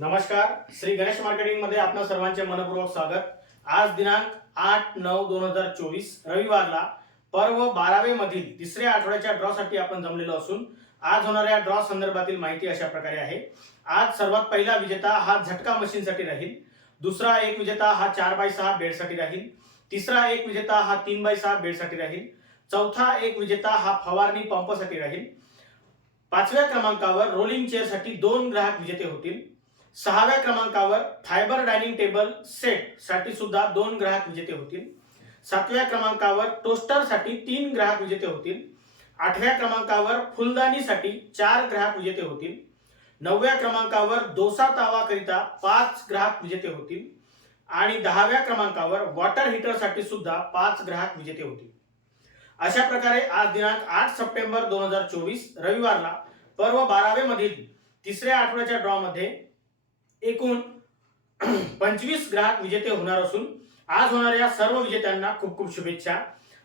नमस्कार श्री गणेश मार्केटिंगमध्ये आपणा सर्वांचे मनपूर्वक स्वागत. आज दिनांक आठ नऊ दोन हजार चोवीस रविवारला पर्व बारावे मधील तिसऱ्या आठवड्याच्या ड्रॉ साठी आपण जमलेलो असून आज होणाऱ्या ड्रॉ संदर्भातील माहिती अशा प्रकारे आहे. आज सर्वात पहिला विजेता हा झटका मशीन साठी राहील. दुसरा एक विजेता हा चार बाय सहा बेडसाठी राहील. तिसरा एक विजेता हा तीन बाय सहा बेडसाठी राहील. चौथा एक विजेता हा फवारणी पंपसाठी राहील. पाचव्या क्रमांकावर रोलिंग चेअरसाठी दोन ग्राहक विजेते होतील. सहाव्या क्रमांकावर फायबर डायनिंग टेबल सेटसाठी सुद्धा दोन ग्राहक विजेते होतील. सातव्या क्रमांकावर टोस्टरसाठी तीन ग्राहक विजेते होतील. आठव्या क्रमांकावर फुलदाणीसाठी चार ग्राहक विजेते होतील. नवव्या क्रमांकावर डोसा तावाकरिता पाच ग्राहक विजेते होतील. आणि दहाव्या क्रमांकावर वॉटर हीटरसाठी सुद्धा पाच ग्राहक विजेते होतील. अशा प्रकारे आज दिनांक आठ सप्टेंबर दोन हजार चोवीस रविवारला पर्व बारावे मधील तिसऱ्या आठवड्याच्या ड्रॉमध्ये एकूण पंचवीस ग्राहक विजेते होणार असून आज होणाऱ्या सर्व विजेत्यांना खूप खूप शुभेच्छा.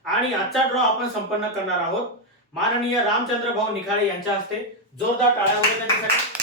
आणि आजचा ड्रॉ आपण संपन्न करणार आहोत. माननीय रामचंद्र भाऊ निखाळे यांच्या हस्ते जोरदार टाळ्या वगैरे त्यांच्यासाठी.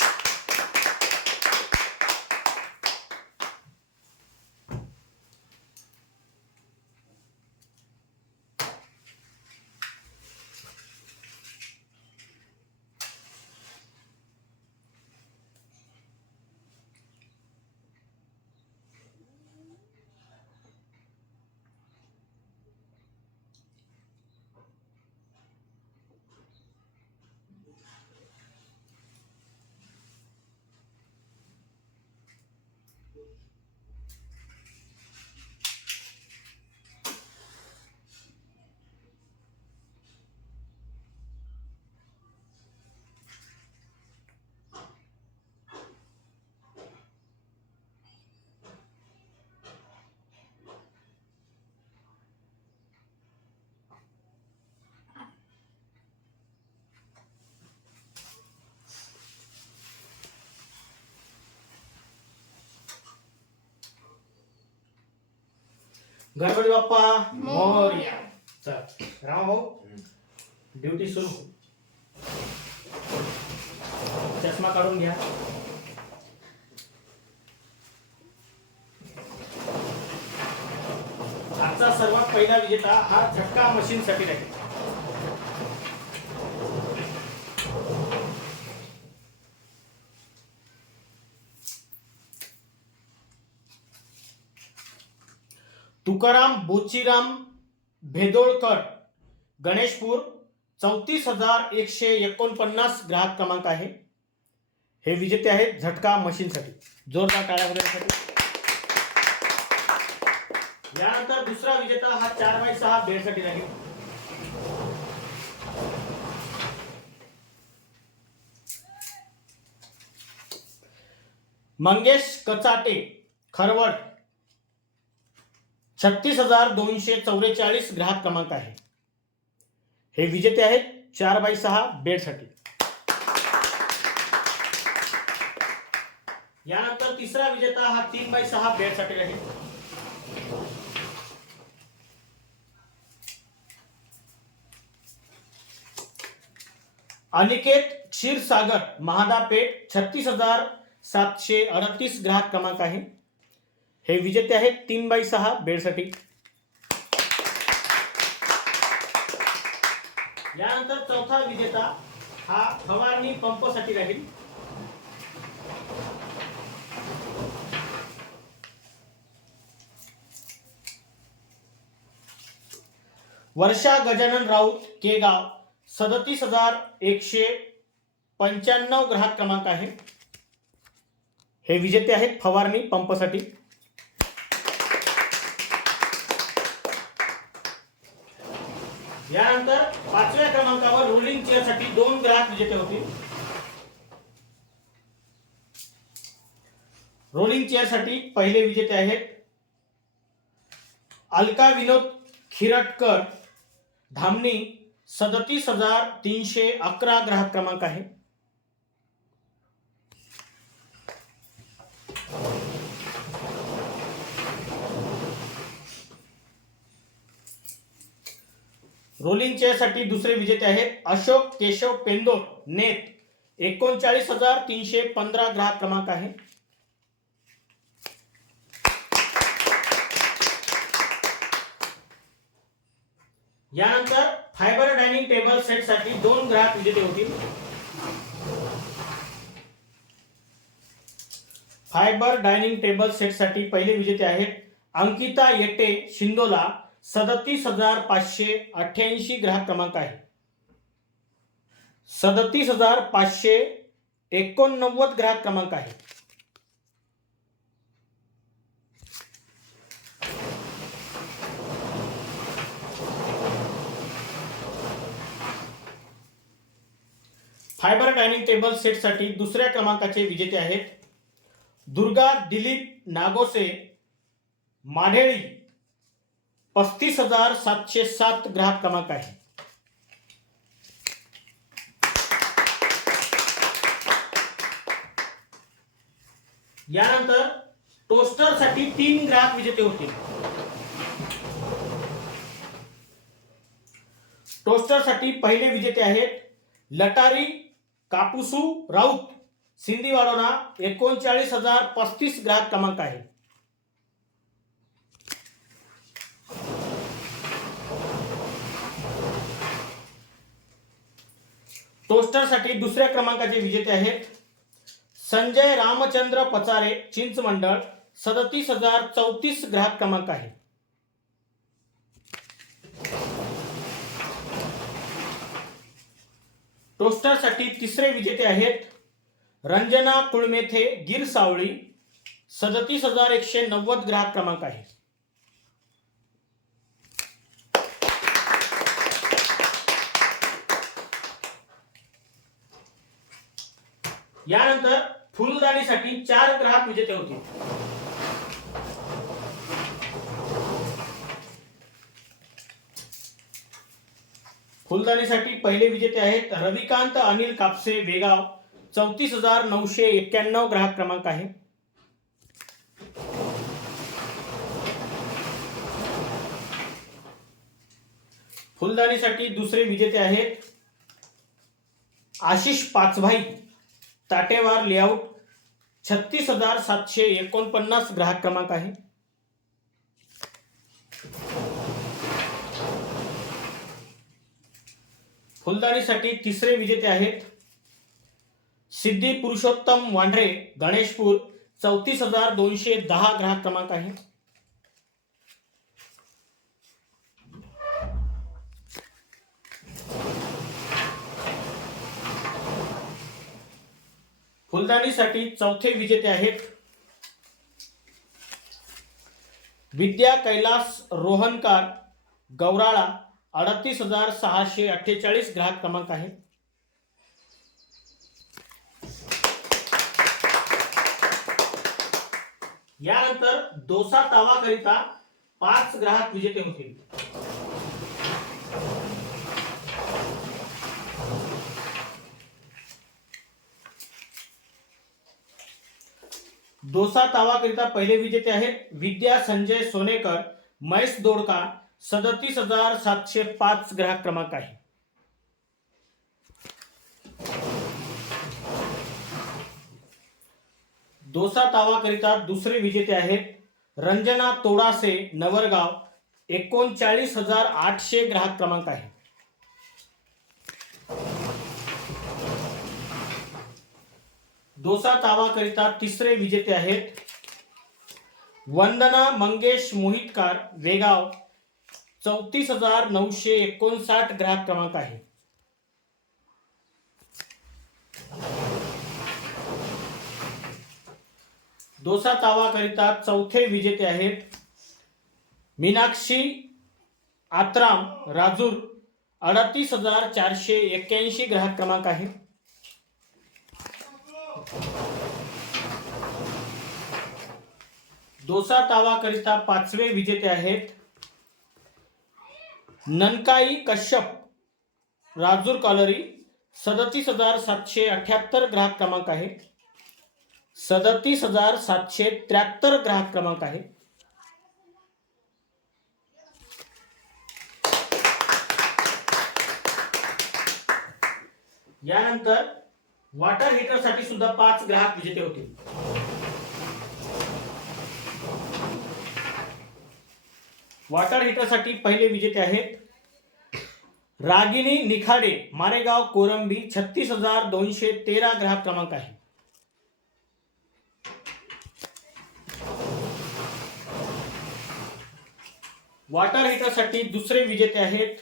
गणपती बाप्पा. मोरया. चल राम भाऊ ड्युटी सुरू. चष्मा काढून घ्या. आजचा सर्वात पहिला विजेता हा झटका मशीन साठी राहील. तुकाराम बोचीराम भेदोळकर गणेशपूर चौतीस हजार एकशे एकोणपन्नास ग्राहक क्रमांक आहे. हे विजेते आहेत झटका मशीनसाठी जोरदार टाळ्या वगैरेसाठी. यानंतर दुसरा विजेता हा चार बाय सहा बेडसाठी राहील. मंगेश कचाटे खरवड छत्तीस हजार दोनशे चौवेचाळीस ग्राहक क्रमांक आहे. हे विजेते आहेत चार बाय सहा बेडसाठी. यानंतर तिसरा विजेता हा तीन बाय सहा बेडसाठी आहे अनिकेत क्षीरसागर महादापेठ छत्तीस हजार सातशे अडतीस ग्राहक क्रमांक आहे. हे विजेते आहेत तीन बाय सहा बेडसाठी. यानंतर चौथा विजेता हा फवारणी पंपसाठी राहील. वर्षा गजानन राऊत केगाव सदतीस हजार एकशे पंच्याण्णव ग्राहक क्रमांक आहे. हे विजेते आहेत फवारणी पंपसाठी. यानंतर पाचव्या क्रमांकावर रोलिंग चेअरसाठी दोन ग्राहक विजेते होतील. रोलिंग चेअरसाठी पहिले विजेते आहेत अलका विनोद खिरटकर. धामणी सदतीस हजार तीनशे अकरा ग्राहक क्रमांक आहे. रोलिंग दुसरे विजेते आहेत अशोक केशव पेंदो नेत. एकोणचाळीस हजार तीनशे पंधरा ग्राहक क्रमांक आहे. यानंतर फायबर डायनिंग टेबल सेटसाठी दोन ग्राहक विजेते होतील. फायबर डायनिंग टेबल सेटसाठी पहिले विजेते आहेत अंकिता येटे शिंदोला. सदतीस हजार पाचशे अठ्ठ्याऐंशी ग्राहक क्रमांक आहे. सदतीस हजार पाचशे एकोणनव्वद ग्राहक क्रमांक आहे. फायबर डायनिंग टेबल सेटसाठी दुसऱ्या क्रमांकाचे विजेते आहेत. दुर्गा दिलीप नागोसे माढेळी पस्तीस हजार सातशे सात ग्राहक क्रमांक आहे. यानंतर टोस्टरसाठी तीन ग्राहक विजेते होतील टोस्टरसाठी पहिले विजेते आहेत लटारी कापुसू राऊत सिंधी वाडोना एकोणचाळीस हजार पस्तीस ग्राहक क्रमांक आहे. टोस्टरसाठी दुसऱ्या क्रमांकाचे विजेते आहेत संजय रामचंद्र पचारे चिंच मंडळ सदतीस हजार चौतीस ग्राहक क्रमांक आहे. टोस्टरसाठी तिसरे विजेते आहेत रंजना कुळमेथे गिर सावळी सदतीस हजार एकशे नव्वद ग्राहक क्रमांक आहे. यानंतर फुलदाणीसाठी चार ग्राहक विजेते होतील फुलदाणीसाठी पहिले विजेते आहेत रविकांत अनिल कापसे वेगाव चौतीस हजार नऊशे एक्क्याण्णव ग्राहक क्रमांक आहे. फुलदाणीसाठी दुसरे विजेते आहेत आशिष पाचभाई ताटेवार लेआउट छत्तीस हजार सातशे एकोणपन्नास ग्राहक क्रमांक आहे. फुलदाणीसाठी तिसरे विजेते आहेत. सिद्धी पुरुषोत्तम वांढरे गणेशपूर चौतीस हजार दोनशे दहा ग्राहक क्रमांक आहे. फुलदाणीसाठी चौथे विजेते आहेत. विद्या कैलास रोहनकार गौराळा अडतीस हजार सहाशे अठ्ठेचाळीस ग्राहक क्रमांक आहे. यानंतर डोसा तावाकरिता पाच ग्राहक विजेते होतील. डोसा तावाकरिता पहिले विजेते आहेत विद्या संजय सोनेकर महेश दोडका सदतीस हजार सातशे पाच ग्राहक क्रमांक आहे. डोसा तावाकरिता दुसरे विजेते आहेत रंजना तोडासे नवरगाव एकोणचाळीस हजार आठशे ग्राहक क्रमांक आहे. डोसा तावा करिता तिसरे विजेते आहेत. वंदना मंगेश मोहितकार, वेगाव, चौतीस हज़ार नऊशे एकोणसाठ ग्राहक क्रमांक आहे. डोसा तावा करिता चौथे विजेते आहेत. मीनाक्षी, आत्राम, राजूर, अडतीस हज़ार चारशे एक्क्याऐंशी ग्राहक क्रमांक आहे. डोसा तावाकरिता पाचवे विजेते आहेत ननकाई कश्यप राजूर कॉलरी सदतीस हजार सातशे अठ्याहत्तर ग्राहक क्रमांक आहे. सदतीस हजार सातशे त्र्याहत्तर ग्राहक क्रमांक आहे. यानंतर वॉटर हीटरसाठी सुद्धा पाच ग्राहक विजेते होते. वॉटर हीटरसाठी पहिले विजेते आहेत. रागिनी निखाडे मारेगाव कोरंबी छत्तीस हजार दोनशे तेरा ग्राहक क्रमांक आहे. वॉटर हिटरसाठी दुसरे विजेते आहेत.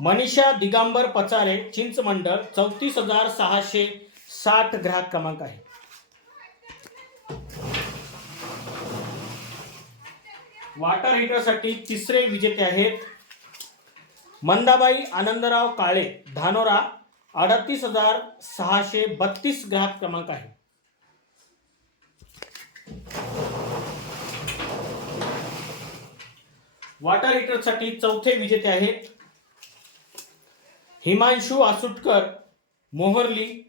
मनीषा दिगंबर पचारे चिंचमंडळ चौतीस हजार सहाशे साठ ग्राहक क्रमांक आहे. वॉटर हीटरसाठी तिसरे विजेते आहेत मंदाबाई आनंदराव काळे. धानोरा अडतीस हजार सहाशे बत्तीस ग्राहक क्रमांक आहे. वॉटर हीटरसाठी चौथे विजेते आहेत हिमांशु आसुटकर मोहर्ली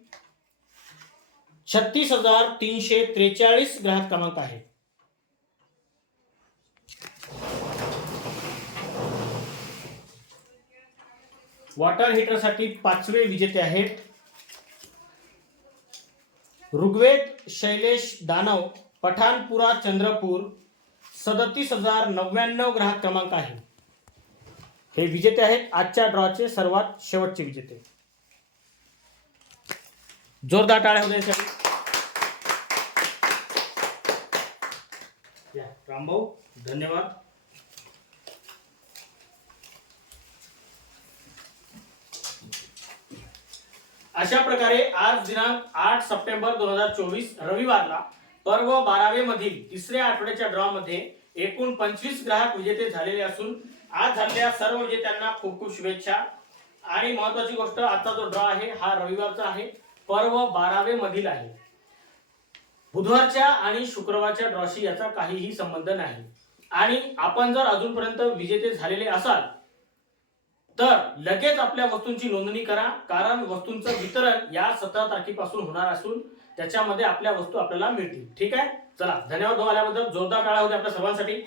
छत्तीस हजार तीनशे त्रेचाळीस ग्राहक क्रमांक आहे. वॉटर हीटरसाठी पाचवे विजेते आहेत. ऋग्वेद शैलेश दानव पठाणपुरा चंद्रपूर सदतीस हजार नव्याण्णव ग्राहक क्रमांक आहे. हे विजेते आहेत आजच्या ड्रॉचे सर्वात शेवटचे विजेते. जोरदार टाळ्या होत्या रामभाऊ धन्यवाद. अशा प्रकारे आज दिनांक आठ सप्टेंबर दोन हजार चोवीस रविवारला पर्व बारावे मधील तिसऱ्या आठवड्याच्या ड्रॉ मध्ये एकूण पंचवीस ग्राहक विजेते झालेले असून आज झालेल्या सर्व विजेत्यांना खूप खूप शुभेच्छा. आणि महत्वाची गोष्ट आजचा जो ड्रॉ आहे हा रविवारचा आहे. पर्व बारावे मधील आहे. बुधवारच्या आणि शुक्रवारच्या ड्रॉशी याचा काहीही संबंध नाही. आणि आपण जर अजूनपर्यंत विजेते झालेले असाल तर लगेच आपल्या वस्तूंची नोंदणी करा कारण वस्तूंचं वितरण या सतरा तारखेपासून होणार असून त्याच्यामध्ये आपल्या वस्तू आपल्याला मिळतील. ठीक आहे? चला धन्यवाद आल्याबद्दल जोरदार टाळा होते आपल्या सर्वांसाठी.